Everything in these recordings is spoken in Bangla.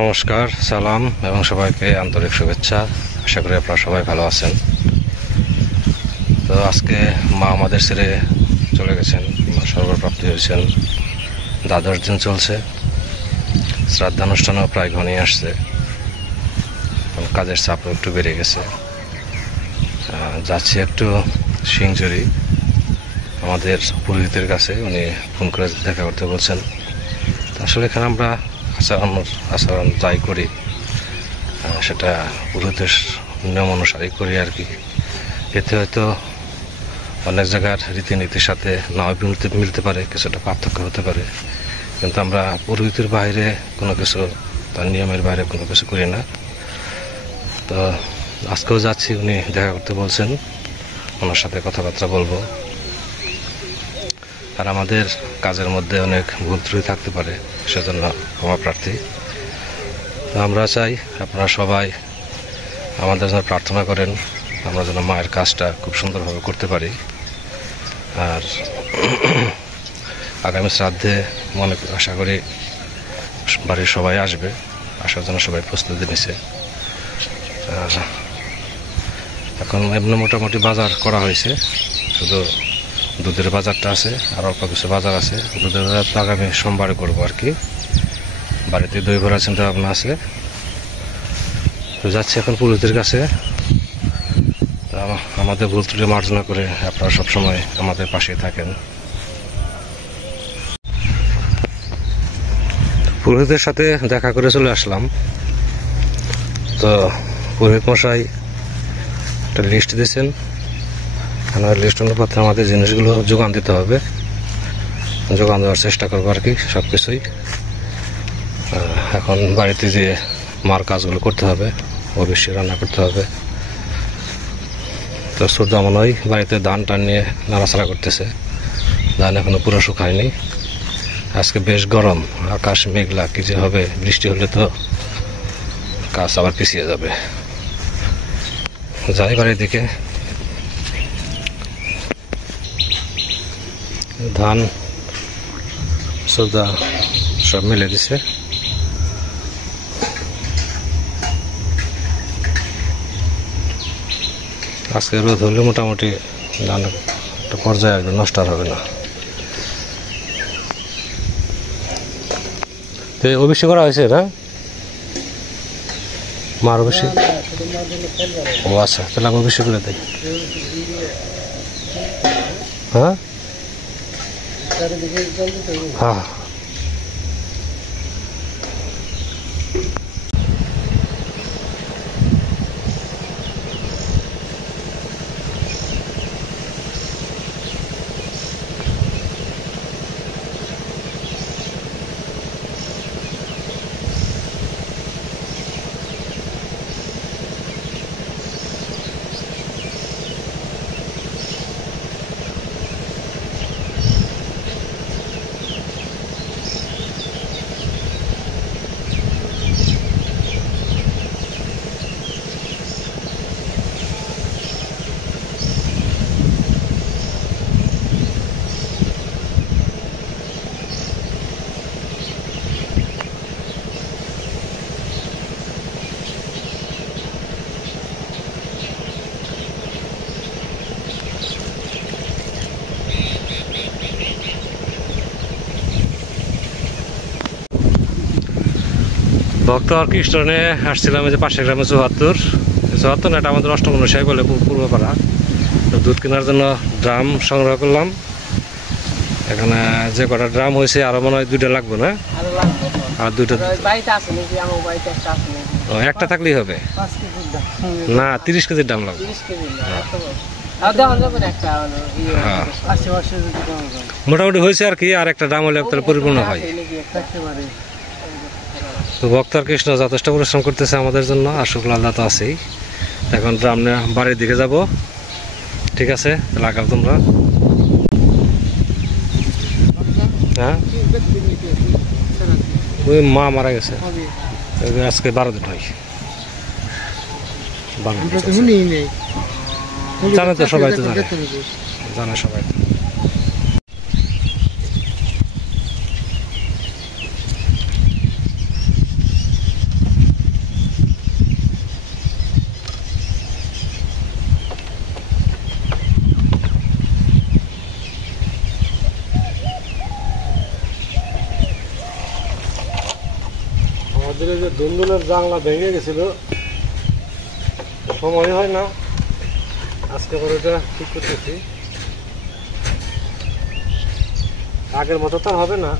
নমস্কার, সালাম এবং সবাইকে আন্তরিক শুভেচ্ছা। আশা করি আপনারা সবাই ভালো আছেন। তো আজকে মা আমাদের ছেড়ে চলে গেছেন, স্বর্গপ্রাপ্তি হয়েছেন। দ্বাদশ দিন চলছে, শ্রাদ্ধানুষ্ঠানও প্রায় ঘনিয়ে আসছে, কাজের চাপও একটু বেড়ে গেছে। যাচ্ছি একটু সিংজুরি আমাদের পুরোহিতের কাছে, উনি ফোন করে দেখা করতে বলছেন। আসলে এখানে আমরা আচরণ যাই করি সেটা পুরোহিতের নিয়ম অনুসারেই করি আর কি। এতে হয়তো অনেক জায়গার রীতিনীতির সাথে নাও মিলতে পারে, কিছুটা পার্থক্য হতে পারে, কিন্তু আমরা পুরোহিতের বাইরে কোনো কিছু, তার নিয়মের বাইরে কোনো কিছু করি না। তো আজকেও যাচ্ছি, উনি দেখা করতে বলছেন, ওনার সাথে কথাবার্তা বলবো। আর আমাদের কাজের মধ্যে অনেক ভুল ত্রুটি থাকতে পারে, সেজন্য ক্ষমা প্রার্থী। আমরা চাই আপনারা সবাই আমাদের জন্য প্রার্থনা করেন, আমরা যেন মায়ের কাজটা খুব সুন্দরভাবে করতে পারি। আর আগামী শ্রাদ্ধে আশা করি বাড়ির সবাই আসবে, আসার জন্য সবাই প্রস্তুতি নিছে। এখন এমনি মোটামুটি বাজার করা হয়েছে, শুধু দুধের বাজারটা আছে, আর অল্প কিছু বাজার আছে। দুধের বাজার তো আগামী সোমবারে করবো আর কি। বাড়িতে দই ভরা চিন্তা ভাবনা আছে। তো যাচ্ছি এখন পুরোহিতের কাছে। আমাদের ভুল ত্রুটি মার্জনা করে আপনারা সবসময় আমাদের পাশে থাকেন। পুরোহিতের সাথে দেখা করে চলে আসলাম। তো পুরোহিত মশাই একটা লিস্ট দিয়েছেন, লিস্ট অনুপাতে আমাদের জিনিসগুলো যোগান দিতে হবে, যোগান দেওয়ার চেষ্টা করবো আর কি সব কিছুই। এখন বাড়িতে যে মার কাজগুলো করতে হবে, অবশ্যই রান্না করতে হবে। তো সূর্য মনে হয় বাড়িতে ধান টান নিয়ে নাড়াচাড়া করতেছে, ধান এখনো পুরো শুকায়নি। আজকে বেশ গরম, আকাশ মেঘলা, কি যে হবে, বৃষ্টি হলে তো কাজ আবার পিছিয়ে যাবে। যাই বাড়ির দিকে। ধান সৌদা সব মিলে দিছে। আজকে রোদ হলে মোটামুটি ধান একটা পর্যায়ে একদম নষ্ট আর হবে না। তো অভিষেক করা হয়েছে না মার অভিষেক? ও আচ্ছা, তাহলে আমি অভিষেক করে দেয়। হ্যাঁ হ্যাঁ ভক্ত কৃষ্ণনে আসছিলাম, যে পাশের গ্রামে 74 না, এটা আমাদের অষ্টম অনুসারী বলে পূর্বপাড়া। তো দুধ কেনার জন্য ড্রাম সংগ্রহ করলাম। এখানে যে কটা ড্রাম হয়েছে আরো মনে হয় 2টা লাগবে না? আর 2টা একটা থাকলেই হবে না? 30 কেজির ড্রাম লাগবে। মোটামুটি হয়েছে আর কি, আর একটা ড্রাম হলে তাহলে পরিপূর্ণ হয়। তো ভক্ত কৃষ্ণ যথেষ্ট পরিশ্রম করতেছে আমাদের জন্য, আর শুক্ল আল্লাহ তো আছেই। এখন ড্রাম নিয়ে বাড়ির দিকে যাব। ঠিক আছে, লাগাও তোমরা। হ্যাঁ, ওই মা মারা গেছে আজকে 12 দিন হয়। জানে তো সবাই, তো জানে সবাই। আমাদের এই যে দুন্দুলের জানলা ভেঙে গেছিল, সময় হয় না, আজকে আবার ওটা ঠিক করতেছি। আগের মতো তো হবে না।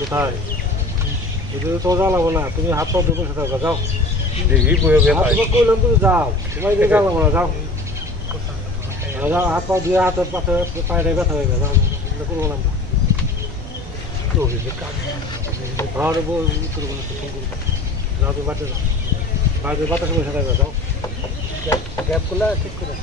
কোথায় এটা তো জ্বালাবো না, তুমি হাত পা দুপুর সাথে যাও। কইলাম তুমি যাও, তোমার জ্বালাবো না, যাও যাও, হাত পা ধুয়ে হাতের পাশে পায়ে ব্যথা হয়ে গেছে, যাও করবো না আমরা। যাও তুমি বাড়িতে যাও, বাড়িতে বাতাস সময় সাথে যাও, গ্যাপগুলো ঠিক করে।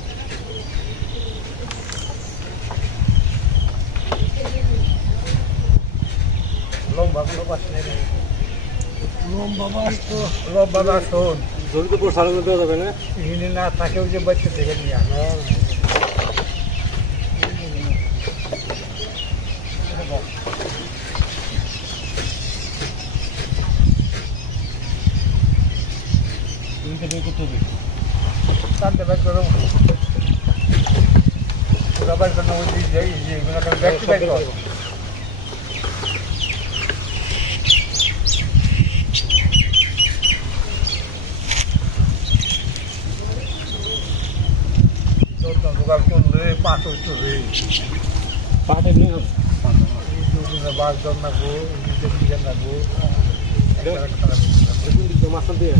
জলদি সারা দেওয়া যাবে না, না থাকেও যে বাচ্চা থেকে নিয়ে মাছ দিয়ে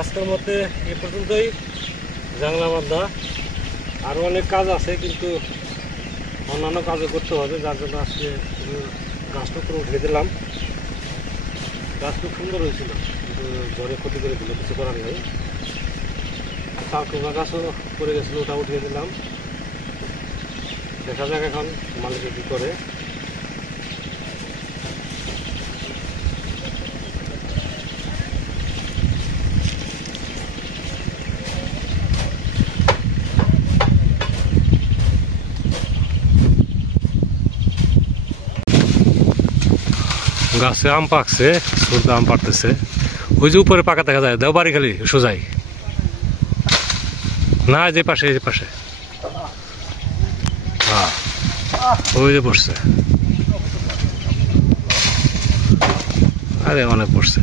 আজকের মধ্যে এ পর্যন্তই জানলা বান্ধা। আরও অনেক কাজ আছে, কিন্তু অন্যান্য কাজও করতে হবে, যার জন্য আজকে গাছটা উপরে উঠিয়ে দিলাম। গাছ খুব সুন্দর হয়েছিল, কিন্তু ঝড়ে ক্ষতি করে দিল, কিছু করার নেই। কালকুমা গাছও পড়ে গেছিলো, ওটা উঠিয়ে দিলাম। দেখা যাক এখন মালিকে কী করে। গাছে আম পাকছে, সর্দা আম পাড়তেছে। ওই যে উপরে পাকা দেখা যায়, দেও বাড়ি খালি সোজাই না, যে পাশে, এই যে পাশে, হ্যাঁ ওই যে পড়ছে। আরে অনেক পড়ছে।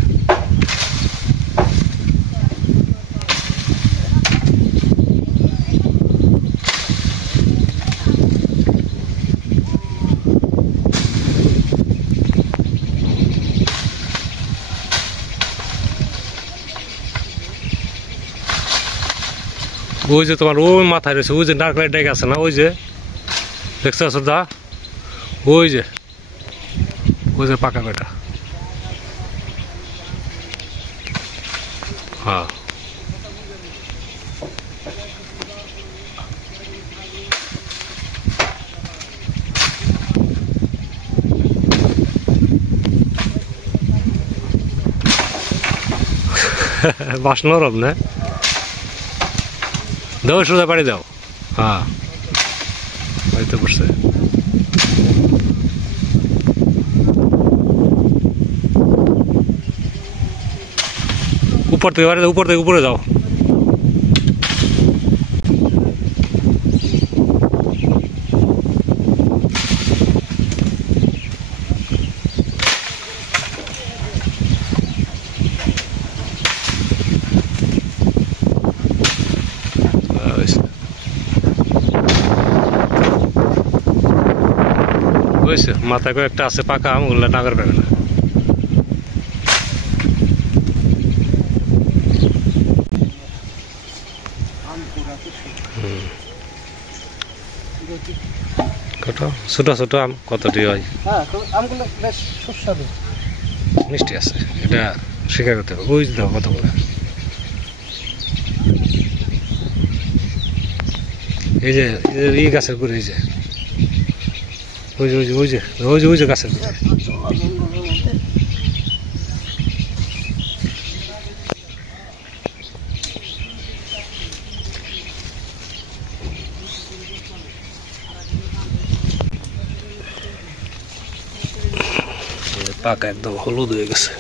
ওই যে তোমার ওই মাথায় রয়েছে, ওই যে নারকেলের ডেক আছে না, ওই যে দেখছো শ্রদ্ধা, ওই যে পাকা কয়টা, হ্যাঁ বাস নরম না, দাও সোজা বাড়ি দাও, হ্যাঁ বাড়িতে পড়ছে। উপর থেকে বাড়ি দাও, উপর থেকে উপরে যাও। হয়েছে মাথায় কয়েকটা আছে পাকা আম, ওগুলো টাকার পাবে না। কত ছোট ছোট আম কতটি হয়? আমগুলো বেশ সুস্বাদু। মিষ্টি আছে, এটা স্বীকার করতে হবে। ওই দাও কতগুলো, এই যে এই গাছের গুড়ি, এই যে ওই যে ওই যে ওই যে ওই যে ওই যে গাছের গুড়ি। পাকা একদম হলুদ হয়ে গেছে।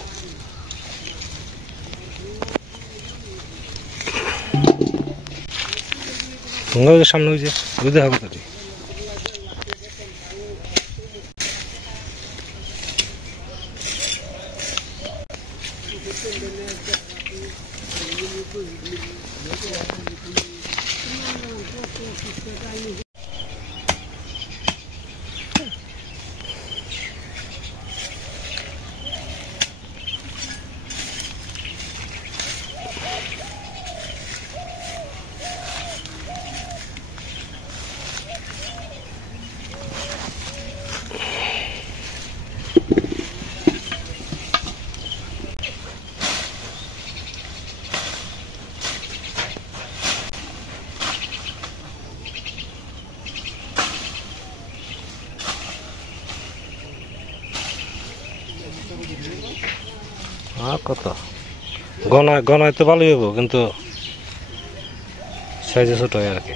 সামনে ওই যে ওই দেখা কথা আর কত গনায় তো ভালোই হবো, কিন্তু সাইজে ছোট হয় আর কি।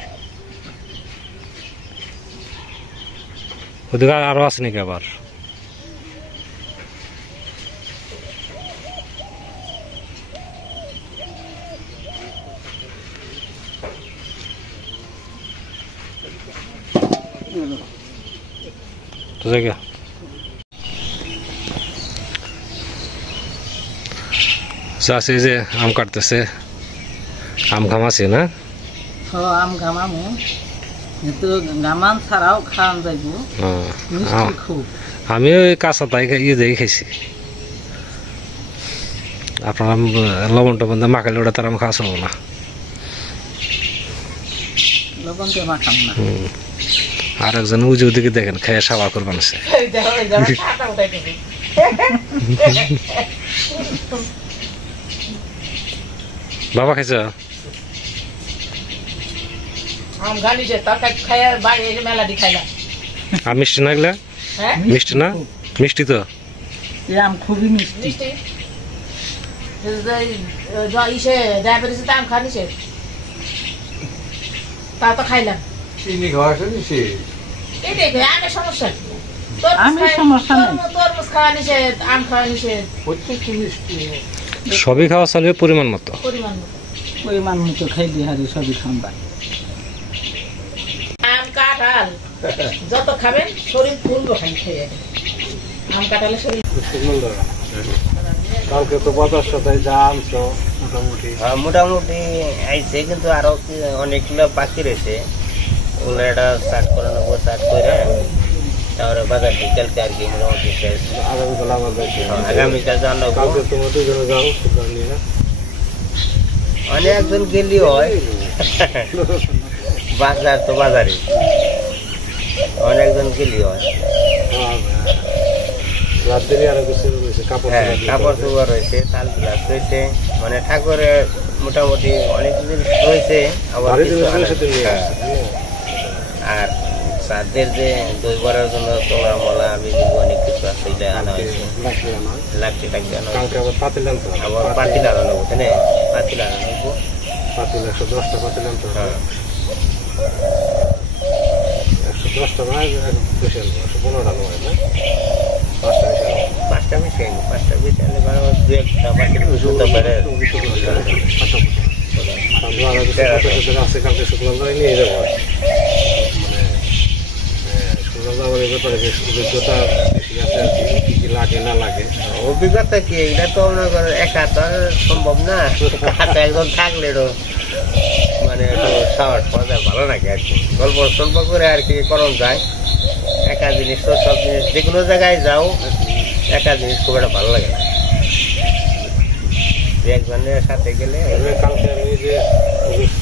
ওদিকে আরো আছে নাকি আবার? তো জায়গা চাষি যে আম কাটতেছে, আম ঘামাছে না? আম ঘামামু, কিন্তু ঘামান ছাড়াও খাওয়ান যাইব, মিষ্টি খুব। আমি ওই কাঁচা তাই ইয়ে দিয়ে খাইছি। আপনার লবণ টবণ দিয়ে মাখালে ওটা তার আম খাওয়া চলবো না। লবণ দিয়ে মাখাম না। আর একজন উজু দিকে দেখেন খেয়ে সাবা করবেন সে। বাবা খাইছ? আর মিষ্টি না এগুলা? মিষ্টি না? মিষ্টি তো আম খুবই মিষ্টি। তা তো খাইলাম। চিনি খাওয়া শুনেছি। এটাই আমের সমস্যা। আমের সমস্যা নেই। তরমুজ খাওয়া নিষেধ, আম খাওয়া নিষেধ। প্রত্যেকটি মিষ্টি সবই খাওয়া চলবে পরিমাণ মতো। পরিমাণ মতো খাইলে হারে সবই খাম্বা। আম কাঁঠাল যত খাবেন শরীর ফুলবো খালি খেয়ে। আম কাঁঠালে শরীর। কালকে তো বাজার সাথে যা আনছো মোটামুটি? মোটামুটি আইছে, কিন্তু আরো অনেকগুলো বাকি রয়েছে। ওগুলো একটা স্টার্ট করে নেবো, স্টার্ট করে তারপরে বাজার বিকেলকে আর কি মোটামুটি শেষ। আগামীকাল আমার যাইতে হবে। আগামীকাল জানাবো। কালকে তোমার দুজনে যাও সুতরাং নিয়ে। অনেকজন গেলি হয়, বাজার তো বাজারই, অনেকজন গেলি হয়। রাত দেরি আরো কিছু রয়েছে, হ্যাঁ, কাপড় চোপড় রয়েছে, চাল গ্লাস রয়েছে, মানে ঠাকুরের মোটামুটি অনেক জিনিস রয়েছে। আবার আর সাদের যে দই বড়ার জন্য তোলা মলা আমি অনেক কিছু আছে, এটা আনা হয়েছে। লাকড়ি টাকড়ি আনা হয়েছে। আবার পাতিল আনবো, তাই না? পাতিল আনবো, 110টা পাতিল আনতে হবে। 110টা নয়, বেশি আনবো, 115টা নয় না, 5টা মিশিয়ে আনি। 5টা মিশিয়ে আনলে দু একটা পাতিল শুনতে পারে। আছে কালকে শুক্রবার নিয়ে যাবো। মানে শুক্রবার ব্যাপারে বেশ অভিজ্ঞতা বেশি আছে আর কি, কি লাগে না লাগে। অভিজ্ঞতা কি, এটা তো মনে করেন একা তো আর সম্ভব না। হাতে একজন থাকলে মানে একটু সাহস পাওয়া যায়, ভালো লাগে আর কি। গল্প টল্প করে আর কি করণ যায়। একা একা জিনিস তো সব জিনিস যে কোনো জায়গায় যাও একা জিনিস খুব একটা ভালো লাগে না, যে একজনের সাথে গেলে কালকে আমি যে অফিস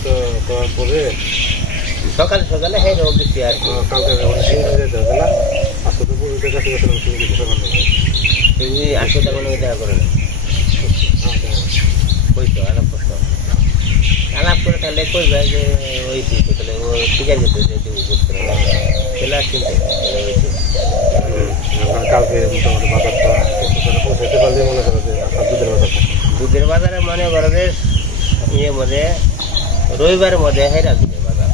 করার পরে সকালে সকালে হ্যাঁ গেছি আর কি। কালকে সিঙ্গার যেতে হবে না, আজকে তো পুরীতে কাছে গেছিলাম সিঙ্গার সকালে। তুমি আসো তার মানে দেখা করে না কইতো আলাপ করে তাহলে কইবা যে ওই তাহলে ও ঠিক আছে যেতে বুঝতে চলে আসছেন কালকে মোটামুটি বাজারটা পৌঁছাতে পারলে মনে করো যে দুধের বাজারটা দুধের বাজারে মনে করো যে ইয়ে মধ্যে রবিবারের মধ্যে হেরা দুধের বাজার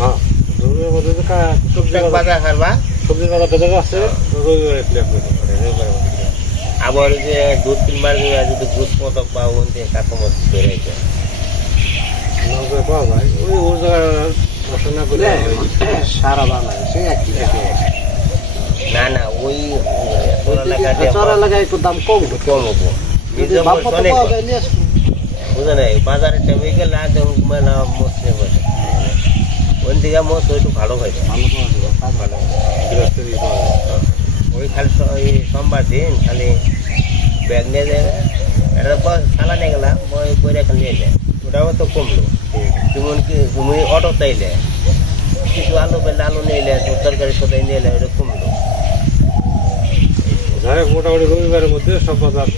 হ্যাঁ রবিবার মধ্যে যে টুকটাক বাজার হারবা সবজির বাজারটা জায়গা আছে রবিবারে রবিবারের মধ্যে আবার যে দুধ কিনবার যদি দুধ মতো পাবো কাস্টমার বেড়েছে পাওয়া যায় ওই ওর জায়গায় পড়াশোনা করে সারা বাংলাদেশে একই না না ওই চর এলাকায় একটু দাম কম কম হবো বুঝে নাই বাজারে টেমে গেলে মেলা মোষ নেই বসে ওই দিকে মোষ একটু ভালো হয় ভালো গৃহস্থেরই পাওয়া যায়। ওই খালি ওই সোমবার দিন খালি ব্যাগ নিয়ে যায় এটা চালা নিয়ে গেলাম ওই বইরা খালি নিয়ে যায় ওটাও তো কমলো যেমন কি তুমি অটো চাইলে কিছু আলু পেলে আলু নিয়ে এলে তরকারি সদাই নিয়ে এলে ওটা কমলো যাই হোক মোটামুটি রবিবারের মধ্যে সব বাজার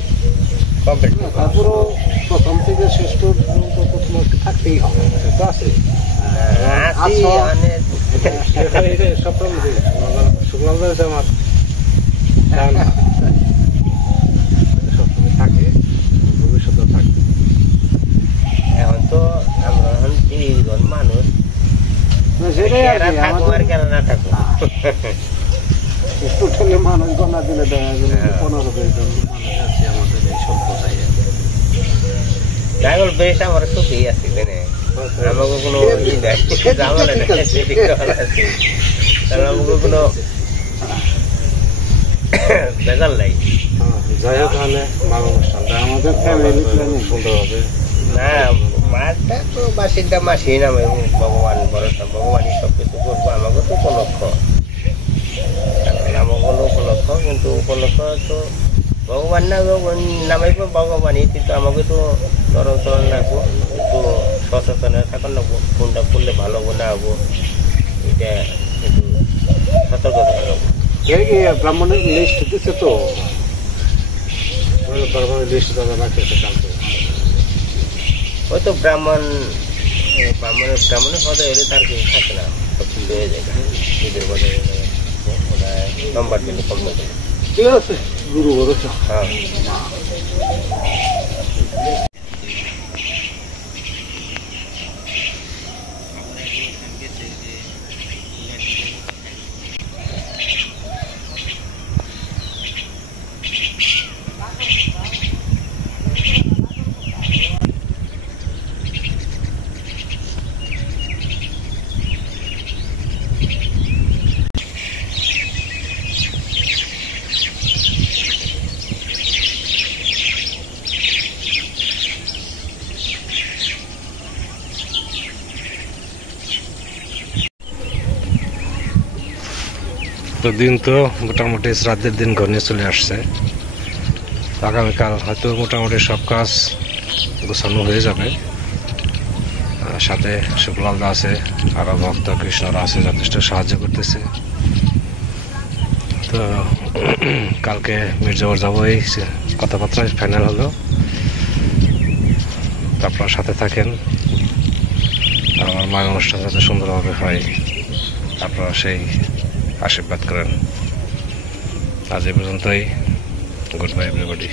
কমপ্লিট তারপরও প্রথম থেকে শেষ পর্যন্ত প্রথম থাকতেই হবে সেটা আছে আসি অনেক এটা সপ্তাহ মধ্যে শুক্লাম যাচ্ছে আমার সপ্তাহে থাকে ভবিষ্যতেও থাকবে। এখন তো আমরা এখন 30 জন মানুষ সেটাই আর কেনা কি থাকবো আর কেনা না থাকবো টোটালি মানুষ গণনা দিলে দেখা গেল 15-20 জন মানুষ আছে আমাদের এই সম্প্রদায়ে। যাই বেশ আমার সুখেই আছে জানে আমাকে কোনো ঝামেলা নেই আমাকে কোনো বেজাল নাই যাই হোক তাহলে মাঘ অনুষ্ঠানটা আমাদের ফ্যামিলি প্ল্যানিং সুন্দর হবে। না মাছটা তো বাসিন্দা মাসি নামে ভগবান ভরসা ভগবানই সব কিছু করবো আমাকে তো উপলক্ষ আমাকে হলো উপলক্ষ কিন্তু উপলক্ষ তো ভগবান না নামে ভগবানই কিন্তু আমাকে তো নরম চরণ রাখবো একটু সচেতন থাকুন লাগবো কোনটা করলে ভালো হবো না হবো এটা একটু সতর্কতা রাখবো ব্রাহ্মণের লিস্ট দিচ্ছে তো তারপরে লিস্ট দাদা রাখতেছে কালকে ওই তো ব্রাহ্মণের পদে এলে তার কিছু থাকে না সব কিছু হয়ে যায় নিজের পদে ওটা নম্বর দিলে কম দেবে ঠিক আছে গুরু ভরসা হ্যাঁ তো দিন তো মোটামুটি শ্রাদ্ধের দিন ঘনিয়ে চলে আসছে। আগামীকাল হয়তো মোটামুটি সব কাজ গোছানো হয়ে যাবে। সাথে শুক্লালদা আছে, আরও ভক্ত কৃষ্ণরা আছে, যথেষ্ট সাহায্য করতেছে। তো কালকে মির্জাপুর যাবো এই কথাবার্তা ফাইনাল হলো। আপনার সাথে থাকেন আর আমার মায়ের অনুষ্ঠান যাতে সুন্দরভাবে হয় আপনারা সেই আশীর্বাদ করেন। আজ এই পর্যন্তই। Good bye everybody.